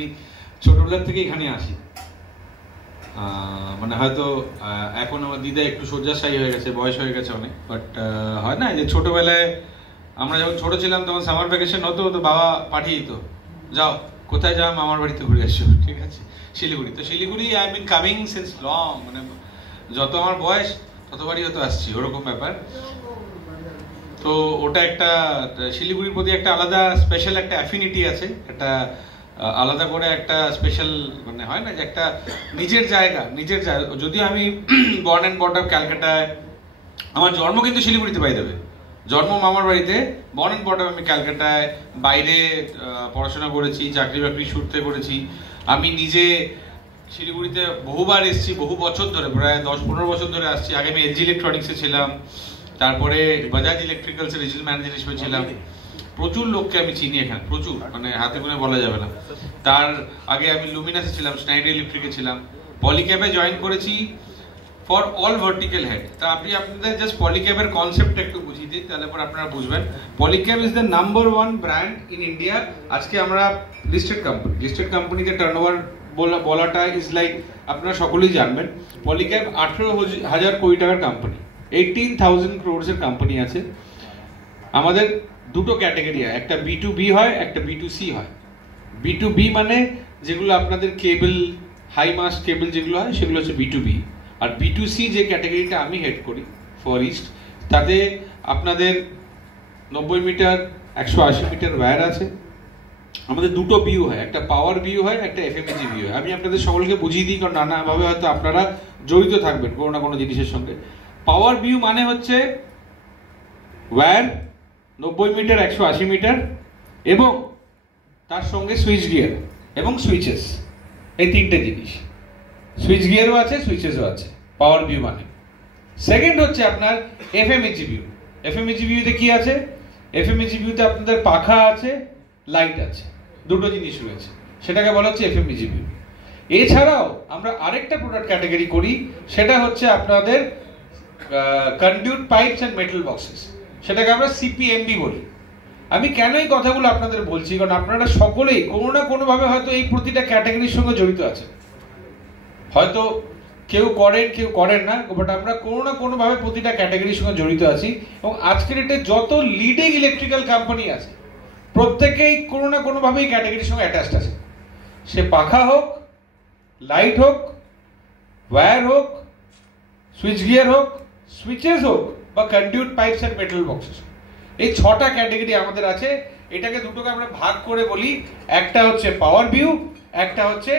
আমি ছোটবেলার থেকে এখানে আসি। মানে হয়তো এখন আমার দিদা একটু শয্যাশায়ী হয়ে গেছে, বয়স হয়ে গেছে অনেক, বাট হয় না যে ছোটবেলায় আমরা যখন ছোট ছিলাম তখন সামার ভ্যাকেশন হতো, তো বাবা পাঠিয়ে দিত, যাও কোথায় যাও, মামার বাড়িতে ঘুরে আসো, ঠিক আছে, শিলিগুড়ি। তো Siliguri I been coming since long, মানে যত আমার বয়স ততবারই হয়তো আসছি, ওরকম ব্যাপার। তো ওটা একটা শিলিগুড়ির প্রতি একটা আলাদা স্পেশাল একটা অ্যাফিনিটি আছে, একটা আলাদা করে একটা স্পেশাল, মানে হয় না যে একটা নিজের জায়গা। যদিও আমি বর্ন অ্যান্ড বর্ট আপ ক্যালকাটায়, আমার জন্ম কিন্তু শিলিগুড়িতে, পাই দেবে জন্ম মামার বাড়িতে, বর্ন অ্যান্ড বর্ট আপ আমি ক্যালকাটায়, বাইরে পড়াশোনা করেছি, চাকরি বাকরি সূত্রে করেছি। আমি নিজে শিলিগুড়িতে বহুবার এসেছি, বহু বছর ধরে, প্রায় 10-15 বছর ধরে আসছি। আগে আমি এলজি ইলেকট্রনিক্সে ছিলাম, তারপরে বাজাজ ইলেকট্রিক্যালস এর রিজিওনাল ম্যানেজার হিসেবে ছিলাম। প্রচুর লোককে আমি চিনি এখানে, প্রচুর, মানে হাতে গুনে বলা যাবে না। তার আগে আমি লুমিনাসে ছিলাম, স্নাইডার ইলেকট্রিকে ছিলাম, পলিক্যাবে জয়েন করেছি ফর অল ভার্টিক্যাল হেড। তা আপনি আপনাদের জাস্ট পলিক্যাবের কনসেপ্টটা একটু বুঝিয়ে দিই, তাহলে পর আপনারা বুঝবেন। Polycab is the number 1 brand in India. আজকে আমরা লিস্টেড কোম্পানিতে টার্নওভার বলাটা ইজ লাইক, আপনারা সকলেই জানবেন পলিক্যাব 18,000 কোটি টাকার কোম্পানি, 18,000 crores এর কোম্পানি আছে। আমাদের দুটো ক্যাটাগরি হয়, একটা B2B হয়, একটা B2C হয়। B2B মানে যেগুলো আপনাদের কেবল, হাই মাস কেবল যেগুলো হয় সেগুলো হচ্ছে B2B। আর B2C যে ক্যাটাগরিটা আমি হেড করি ফর ইস্ট, তাতে আপনাদের 90 মিটার 180 মিটার ওয়্যার আছে। আমাদের দুটো বিউ হয়, একটা পাওয়ার বিউ হয়, একটা FMEG বিউ হয়। আমি আপনাদের সকলকে বুঝিয়ে দিই, কারণ নানাভাবে হয়তো আপনারা জড়িত থাকবেন কোনো না কোনো জিনিসের সঙ্গে। পাওয়ার বিউ মানে হচ্ছে ওয়্যার 90 মিটার 180 মিটার, এবং তার সঙ্গে সুইচ গিয়ার এবং সুইচেস, এই তিনটে জিনিস। সুইচ গিয়ারও আছে, সুইচেসও আছে, পাওয়ার বিউ মানে। সেকেন্ড হচ্ছে আপনার FMEG ভিউ। FMEG ভিউতে কি আছে? FMEG ভিউতে আপনাদের পাখা আছে, লাইট আছে, দুটো জিনিস রয়েছে, সেটাকে বলা হচ্ছে FMEG ভিউ। এছাড়াও আমরা আরেকটা প্রোডাক্ট ক্যাটাগরি করি, সেটা হচ্ছে আপনাদের conduit pipes and metal boxes, সেটাকে আমরা CPMB বলি। আমি কেন এই কথাগুলো আপনাদের বলছি, কারণ আপনারা সকলেই কোনো না কোনো ভাবে হয়তো এই প্রতিটা ক্যাটাগরির সঙ্গে জড়িত আছে। হয়তো কেউ করেন, কেউ করেন না, বাট আমরা কোনো না কোনো ভাবে প্রতিটা ক্যাটাগরির সঙ্গে জড়িত আছি। এবং আজকের ডেটে যত লিডিং ইলেকট্রিক্যাল কোম্পানি আছে, প্রত্যেকেই কোনো না কোনো ভাবে এই ক্যাটাগরির সঙ্গে অ্যাটাচড আছে। সে পাখা হোক, লাইট হোক, ওয়্যার হোক, সুইচ গিয়ার হোক, সুইচেস হোক, বা conduit pipes and metal boxes. এই 6টা ক্যাটাগরি আমাদের আছে। এটাকে দুটোকে আমরা ভাগ করে বলি, একটা হচ্ছে পাওয়ার ভিউ, একটা হচ্ছে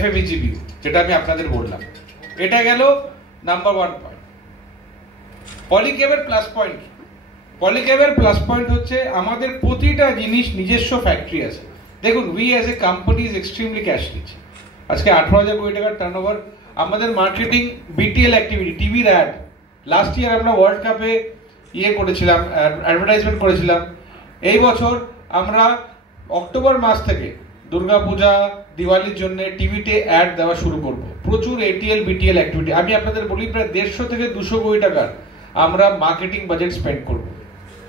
FMEG ভিউ, যেটা আমি আপনাদের বললাম। এটা গেল নাম্বার 1 পয়েন্ট। পলিক্যাবের প্লাস পয়েন্ট, পলিক্যাবের প্লাস পয়েন্ট হচ্ছে আমাদের প্রতিটা জিনিস নিজস্ব ফ্যাক্টরি আছে। দেখুন, we as a company is extremely cash rich. আজকে 18,000 কোটি টাকার টার্নওভার। আমাদের মার্কেটিং, BTL অ্যাক্টিভিটি, টিভির অ্যাড, লাস্ট ইয়ার আমরা ওয়ার্ল্ড কাপে করেছিলাম, অ্যাডভার্টাইজমেন্ট করেছিলাম। এই বছর আমরা অক্টোবর মাস থেকে দুর্গাপূজা, দিওয়ালির জন্য টিভিতে অ্যাড দেওয়া শুরু করব। প্রচুর ATL BTL অ্যাক্টিভিটি। আমি আপনাদের বলি, প্রায় 150 থেকে 200 কোটি টাকার আমরা মার্কেটিং বাজেট স্পেন্ড করব।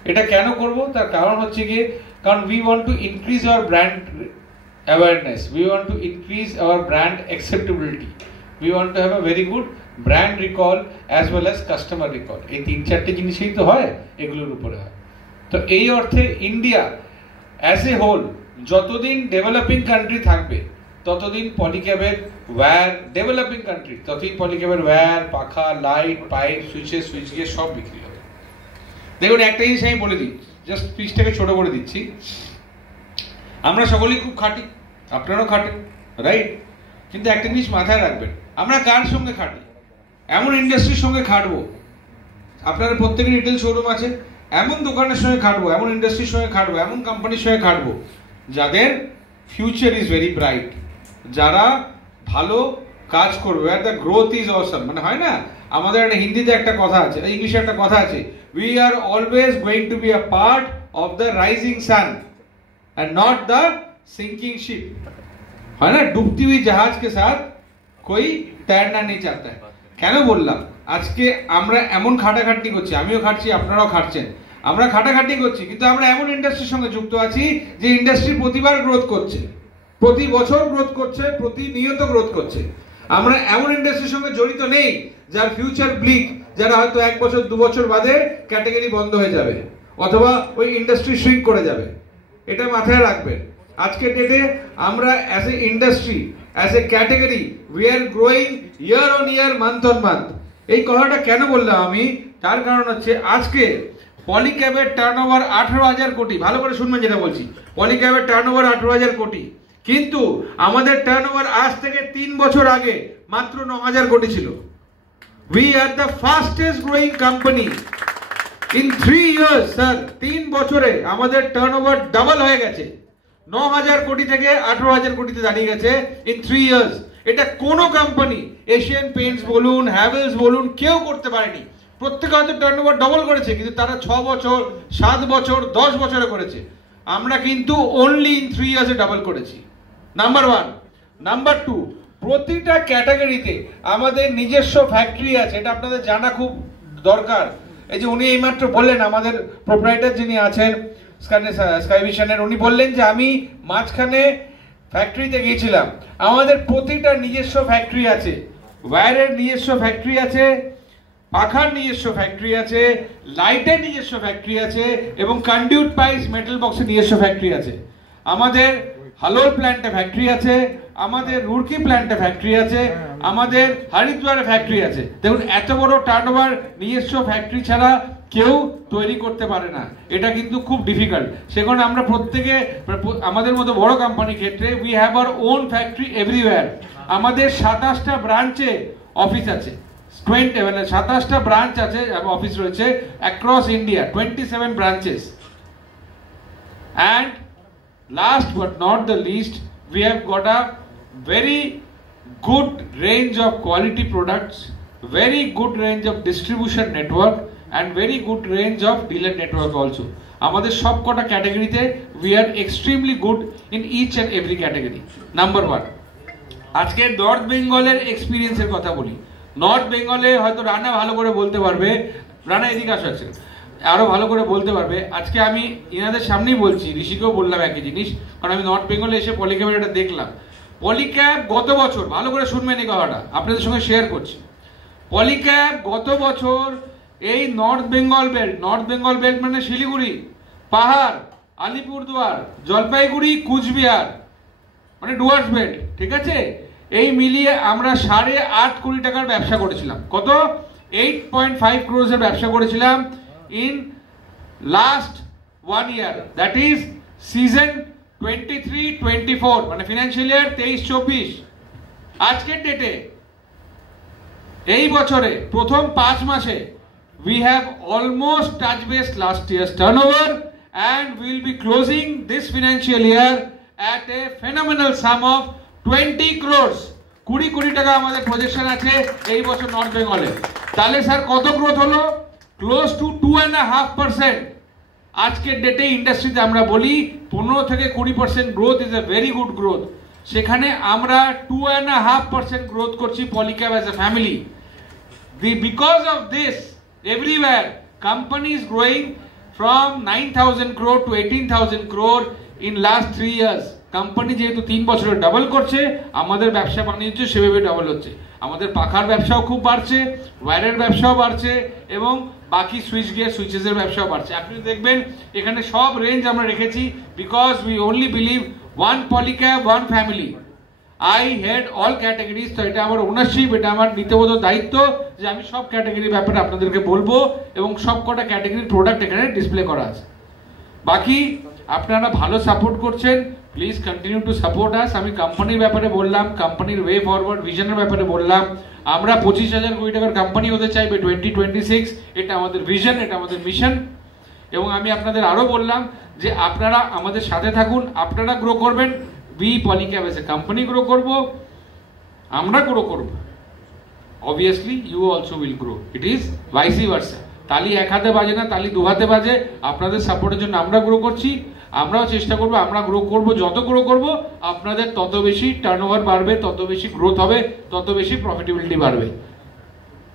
এটা কেন করব? তার কারণ হচ্ছে গিয়ে, কারণ we want to increase our brand awareness, we want to increase our brand acceptability, we want to have a very good brand recall as well as customer recall. এই 3-4টে জিনিসই তো হয়, এগুলোর উপরে হয়। তো এই অর্থে ইন্ডিয়া অ্যাজ এ হোল যতদিন ডেভেলপিং কান্ট্রি থাকবে, ততদিন পলিক্যাবের ওয়্যার, ডেভেলপিং কান্ট্রি ততদিন পলিক্যাবের ওয়্যার, পাখা, light, pipe, switches, switch gear সব বিক্রি হবে। দেখুন, একটা জিনিস আমি বলে দিই, জাস্ট পিসটাকে ছোট করে দিচ্ছি। আমরা সকলেই খুব খাটি, আপনারাও খাটেন, রাইট? কিন্তু একটা জিনিস মাথায় রাখবেন, আমরা কার সঙ্গে খাটি? এমন ইন্ডাস্ট্রির সঙ্গে খাটবো, আপনাদের প্রত্যেকের রিটেল শোরুম আছে, এমন দোকানের সঙ্গে খাটবো, এমন ইন্ডাস্ট্রির সঙ্গে খাটবো, এমন কোম্পানির সঙ্গে খাটবো যাদের ফিউচার ইজ ভেরি ব্রাইট, যারা ভালো কাজ করবে, আর দ্য গ্রোথ ইজ অসম। মানে হয় না, আমাদের একটা হিন্দিতে একটা কথা আছে, ইংলিশে একটা কথা আছে, we are always going to be a part of the rising sun and not the sinking ship। है ना, डूबती हुई जहाज के साथ कोई तैरना नहीं चाहता है। কেন বললাম? আজকে আমরা এমন খাটাখাটনি করছি, আমিও খাটছি, আপনারাও খাটছেন, আমরা খাটাখাটনি করছি, কিন্তু আমরা এমন ইন্ডাস্ট্রির সঙ্গে যুক্ত আছি যে ইন্ডাস্ট্রি প্রতিবার গ্রোথ করছে, প্রতি বছর গ্রোথ করছে, প্রতিনিয়ত গ্রোথ করছে। আমরা এমন ইন্ডাস্ট্রির সঙ্গে জড়িত নেই যার ফিউচার ব্লিক, যারা হয়তো 1 বছর 2 বছর বাদে ক্যাটাগরি বন্ধ হয়ে যাবে অথবা ওই ইন্ডাস্ট্রি শ্রিঙ্ক করে যাবে। এটা মাথায় রাখবেন। আজকের ডেটে আমরা as a industry, as A category, we are growing year on year, month on month. এই কথাটা কেন বললাম আমি? তার কারণ হচ্ছে আজকে পলিক্যাবের টার্নওভার 18,000 কোটি। ভালো করে শুনবেন যেটা বলছি, পলিক্যাবের টার্নওভার 18,000 কোটি, কিন্তু আমাদের টার্নওভার আজ থেকে 3 বছর আগে মাত্র 9,000 কোটি ছিল। We are the fastest growing company in 3 years, sir. 3 বছরে আমাদের টার্নওভার ডাবল হয়ে গেছে, 9,000 কোটি থেকে 18,000 কোটিতে দাঁড়িয়ে গেছে in 3 years। এটা কোনো কোম্পানি, এশিয়ান পেইন্টস বলুন, হ্যাভেলস বলুন, কেউ করতে পারেনি। প্রত্যেকে হয়তো টার্নওভার ডবল করেছে, কিন্তু তারা 6 বছর, 7 বছর, 10 বছরে করেছে। আমরা কিন্তু অনলি ইন 3 ইয়ার্সে ডাবল করেছি। নাম্বার 1। নাম্বার 2, প্রতিটা ক্যাটাগরিতে আমাদের নিজস্ব ফ্যাক্টরি আছে। এটা আপনাদের জানা খুব দরকার। এই যে উনি এইমাত্র বললেন, আমাদের প্রোপ্রাইটার যিনি আছেন স্কাইভিশনের, উনি বললেন যে আমি মাঝখানে ফ্যাক্টরিতে গিয়েছিলাম। আমাদের প্রতিটা নিজস্ব ফ্যাক্টরি আছে, ওয়্যারের নিজস্ব ফ্যাক্টরি আছে, পাখার নিজস্ব ফ্যাক্টরি আছে, লাইটের নিজস্ব ফ্যাক্টরি আছে, এবং কন্ডিউট পাইপস, মেটাল বক্সের নিজস্ব ফ্যাক্টরি আছে। আমাদের হালোর প্ল্যান্টে ফ্যাক্টরি আছে, আমাদের রুড়কি প্ল্যান্টে ফ্যাক্টরি আছে, আমাদের হরিদ্বারে ফ্যাক্টরি আছে। দেখুন, এত বড় টার্নওভার নিজস্ব ফ্যাক্টরি ছাড়া কেউ তৈরি করতে পারে না। এটা কিন্তু খুব ডিফিকাল্ট। সেখানে আমরা প্রত্যেকে, আমাদের মতো বড় কোম্পানির ক্ষেত্রে, we have our own factory everywhere. আমাদের 27টা ব্রাঞ্চে অফিস আছে, 27টা ব্রাঞ্চ আছে, অফিস রয়েছে across India, 27 branches. And last but not the least, we have got a very good range of quality products, very good range of distribution network, and very good range of dealer network also. আমাদের সব কটা ক্যাটাগরিতে we are extremely good in each and every category. Number 1, আজকে north বেঙ্গলের এক্সপিরিয়েন্সের কথা বলি। North বেঙ্গলে হয়তো রানা ভালো করে বলতে পারবে, রানা এদিকে আসছে, আরো ভালো করে বলতে পারবে। আজকে আমি ইনাদের সামনেই বলছি, ঋষিকেও বললাম একই জিনিস, কারণ আমি নর্থ বেঙ্গলে এসে পলিক্যাবের এটা দেখলাম। পলিক্যাব গত বছর, ভালো করে শুনবেন এই কথাটা, আপনাদের সঙ্গে শেয়ার করছি। পলিক্যাব গত বছর এই নর্থ বেঙ্গল বেল্ট মানে শিলিগুড়ি, পাহাড়, আলিপুরদুয়ার, জলপাইগুড়ি, কুচবিহার, মানে ডুয়ার্স বেল্ট, ঠিক আছে, এই মিলিয়ে আমরা 8.5 কোটি টাকার ব্যবসা করেছিলাম। কত? 8.5 crores এর ব্যবসা করেছিলাম in last 1 year, that is season 23-24, মানে ফিনান্সিয়াল ইয়ার 23-24। আজকের ডেটে, এই বছরে প্রথম 5 মাসে we have almost touched base last year's turnover, and we will be closing this financial year at a phenomenal sum of 20 crores। 20 কোটি টাকা আমাদের প্রজেকশন আছে এই বছর নর্থ বেঙ্গলে। তাহলে স্যার কত গ্রোথ হলো? Close to 2.5%। আজকের ডেটে ইন্ডাস্ট্রিতে আমরা বলি 15 থেকে 20% growth is a very good growth. সেখানে আমরা 2.5% গ্রোথ করছি Polycab as a family. Because of this everywhere company is growing from 9,000 crore to 18,000 crore in last 3 years। Company যেহেতু 3 বছরে ডাবল করছে, আমাদের ব্যবসা বাণিজ্য সেভাবে ডাবল হচ্ছে। আমাদের পাখার ব্যবসাও খুব বাড়ছে, ওয়্যারের ব্যবসাও বাড়ছে, এবং বাকি সুইচ গিয়ার সুইচেসের ব্যবসাও বাড়ছে। আপনি দেখবেন এখানে সব রেঞ্জ আমরা রেখেছি, because we only believe one Polycab, one family. I head all categories. তো এটা আমার ওনারশিপ, এটা আমার নীতিবোধ দায়িত্ব যে আমি সব ক্যাটাগরির ব্যাপারে আপনাদেরকে বলবো, এবং সব কটা ক্যাটাগরির প্রোডাক্ট এখানে ডিসপ্লে করা আছে। বাকি আপনারা ভালো সাপোর্ট করছেন, please continue to support us. আমি কোম্পানির ব্যাপারে বললাম, কোম্পানির ওয়ে ফরওয়ার্ড ভিশনের ব্যাপারে বললাম। আমরা 25,000 কোটি টাকার কোম্পানি হতে চাই বাই 2026। এটা আমাদের ভিশন, এটা আমাদের মিশন। এবং আমি আপনাদের আরো বললাম যে আপনারা আমাদের সাথে থাকুন, আপনারা গ্রো করবেন, we Polycab as a company grow করব, আমরা গ্রো করব, obviously you also will grow, it is vice versa। তালি এক হাতে বাজে না, তালি দু হাতে বাজে। আপনাদের সাপোর্টের জন্য আমরা গ্রো করছি, আমরাও চেষ্টা করব, আমরা গ্রো করব, যত গ্রো করব আপনাদের তত বেশি টার্নওভার বাড়বে, তত বেশি গ্রোথ হবে, তত বেশি প্রফিটেবিলিটি বাড়বে।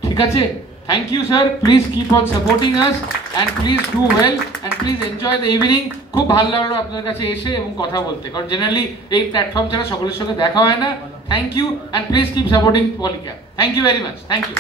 ঠিক আছে? Thank you, sir. Please keep on supporting us and please do well and please enjoy the evening. খুব ভালো লাগলো আপনাদের কাছে এসে এবং কথা বলতে, কারণ জেনারেলি এই প্ল্যাটফর্ম ছাড়া সকলের সঙ্গে দেখা হয় না। Thank you and please keep supporting Polycab. Thank you very much. Thank you.